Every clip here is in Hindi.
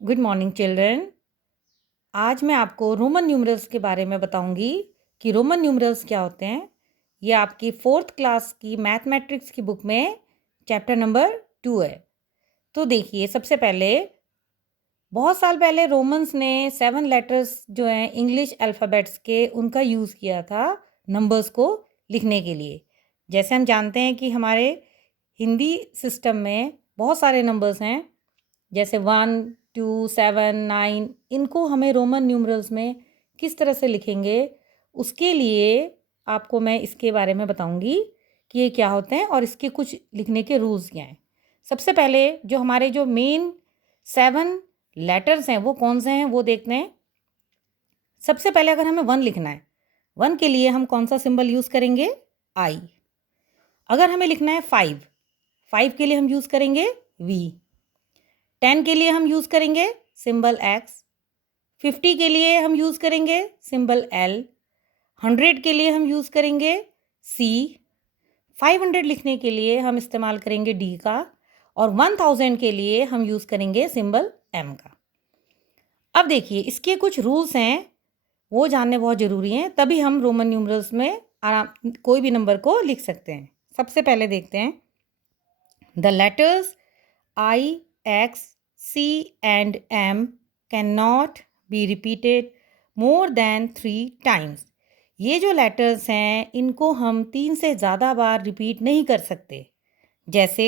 Good morning children. आज मैं आपको रोमन न्यूमरल्स के बारे में बताऊंगी कि रोमन न्यूमरल्स क्या होते हैं। ये आपकी 4th क्लास की मैथमेटिक्स की बुक में चैप्टर नंबर 2 है। तो देखिए, सबसे पहले बहुत साल पहले रोमन्स ने 7 लेटर्स जो हैं इंग्लिश अल्फ़ाबेट्स के, उनका यूज़ किया था नंबर्स को लिखने के लिए। जैसे हम जानते हैं कि हमारे हिंदी सिस्टम में बहुत सारे नंबर्स हैं, जैसे 1, 2, 7, 9। इनको हमें रोमन न्यूमरल्स में किस तरह से लिखेंगे, उसके लिए आपको मैं इसके बारे में बताऊंगी कि ये क्या होते हैं और इसके कुछ लिखने के रूल्स क्या हैं। सबसे पहले जो हमारे जो मेन 7 लेटर्स हैं वो कौन से हैं वो देखते हैं। सबसे पहले अगर हमें 1 लिखना है, 1 के लिए हम कौन सा सिंबल यूज़ करेंगे? आई। अगर हमें लिखना है 5, 5 के लिए हम यूज़ करेंगे वी। 10 के लिए हम यूज़ करेंगे सिंबल एक्स। 50 के लिए हम यूज़ करेंगे सिंबल एल। 100 के लिए हम यूज़ करेंगे सी। 500 लिखने के लिए हम इस्तेमाल करेंगे डी का, और 1000 के लिए हम यूज़ करेंगे सिंबल एम का। अब देखिए, इसके कुछ रूल्स हैं, वो जानने बहुत ज़रूरी हैं, तभी हम रोमन न्यूमरल्स में आराम कोई भी नंबर को लिख सकते हैं। सबसे पहले देखते हैं, the letters I, X, C and M can not be repeated more than 3 times. ये जो लेटर्स हैं इनको हम 3 से ज़्यादा बार रिपीट नहीं कर सकते। जैसे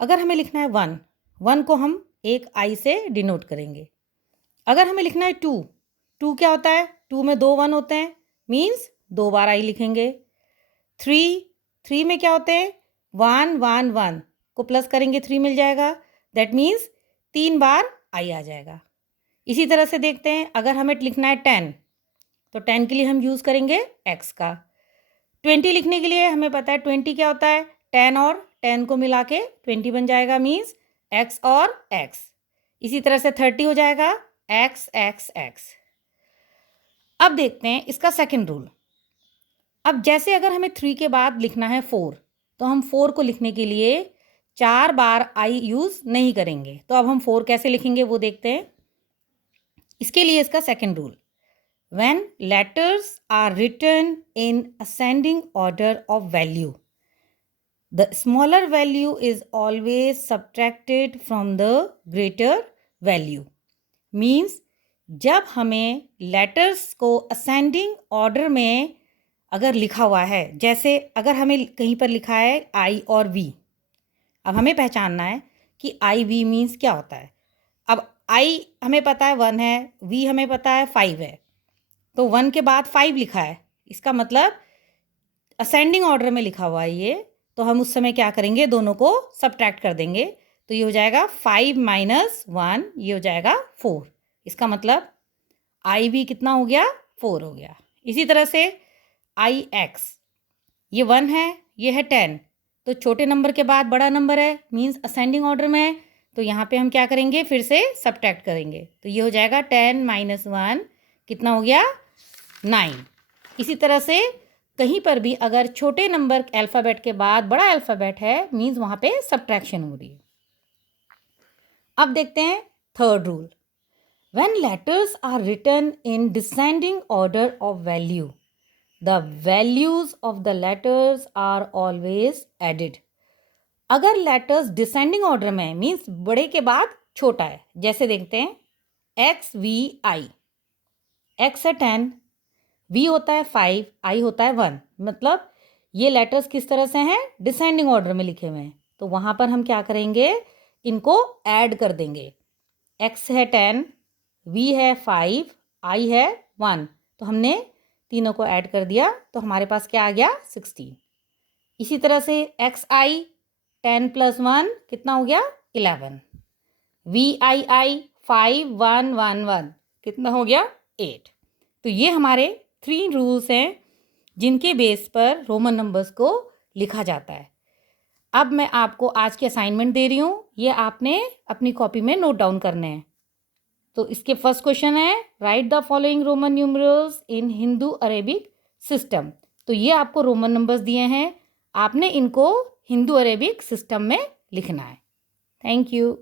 अगर हमें लिखना है 1, 1 को हम एक आई से डिनोट करेंगे। अगर हमें लिखना है 2, 2 क्या होता है? 2 में 2 1 होते हैं, मीन्स 2 बार आई लिखेंगे। 3, 3 में क्या होते हैं? 1 1 1 को प्लस करेंगे 3 मिल जाएगा, दैट मीन्स 3 बार आई आ जाएगा। इसी तरह से देखते हैं, अगर हमें लिखना है 10, तो 10 के लिए हम यूज़ करेंगे एक्स का। 20 लिखने के लिए हमें पता है 20 क्या होता है? 10 और 10 को मिला के 20 बन जाएगा, मीन्स एक्स और एक्स। इसी तरह से 30 हो जाएगा एक्स एक्स एक्स। अब देखते हैं इसका सेकंड रूल। अब जैसे अगर हमें 3 के बाद लिखना है 4, तो हम 4 को लिखने के लिए 4 बार आई यूज़ नहीं करेंगे। तो अब हम 4 कैसे लिखेंगे वो देखते हैं। इसके लिए इसका second rule, when letters are written in ascending order of value, the smaller value is always subtracted from the greater value. Means जब हमें लेटर्स को असेंडिंग ऑर्डर में अगर लिखा हुआ है, जैसे अगर हमें कहीं पर लिखा है आई और वी, अब हमें पहचानना है कि आई वी मीन्स क्या होता है। अब आई हमें पता है 1 है, वी हमें पता है 5 है, तो 1 के बाद 5 लिखा है, इसका मतलब असेंडिंग ऑर्डर में लिखा हुआ है ये। तो हम उस समय क्या करेंगे, दोनों को सब्ट्रैक्ट कर देंगे, तो ये हो जाएगा 5 माइनस 1, ये हो जाएगा 4। इसका मतलब आई भी कितना हो गया? 4 हो गया। इसी तरह से आई एक्स, ये 1 है, ये है 10, तो छोटे नंबर के बाद बड़ा नंबर है, मीन्स असेंडिंग ऑर्डर में है, तो यहाँ पे हम क्या करेंगे, फिर से सब्ट्रैक्ट करेंगे, तो ये हो जाएगा 10 माइनस 1, कितना हो गया? 9। इसी तरह से कहीं पर भी अगर छोटे नंबर अल्फ़ाबेट के बाद बड़ा अल्फ़ाबेट है, मीन्स वहाँ पे सब्ट्रैक्शन हो रही है। अब देखते हैं third rule, when letters are written in descending order of value, the values of the letters are always added. अगर लेटर्स डिसेंडिंग ऑर्डर में, मीन्स बड़े के बाद छोटा है, जैसे देखते हैं एक्स वी आई, एक्स है 10, वी होता है 5, आई होता है 1, मतलब ये लेटर्स किस तरह से हैं? डिसेंडिंग ऑर्डर में लिखे हुए हैं, तो वहाँ पर हम क्या करेंगे, इनको ऐड कर देंगे। एक्स है 10, वी है 5, आई है 1, तो हमने तीनों को ऐड कर दिया, तो हमारे पास क्या आ गया? 16। इसी तरह से एक्स आई 10 प्लस 1 कितना हो गया? 11। वी आई आई 5 1 1 1 कितना हो गया? 8। तो ये हमारे 3 रूल्स हैं जिनके बेस पर रोमन नंबर्स को लिखा जाता है। अब मैं आपको आज की असाइनमेंट दे रही हूँ, ये आपने अपनी कॉपी में नोट डाउन करने हैं। तो इसके फर्स्ट क्वेश्चन है, right the following Roman numerals in Hindu Arabic system. तो ये आपको रोमन नंबर्स दिए हैं, आपने इनको हिंदू अरेबिक सिस्टम में लिखना है। Thank you.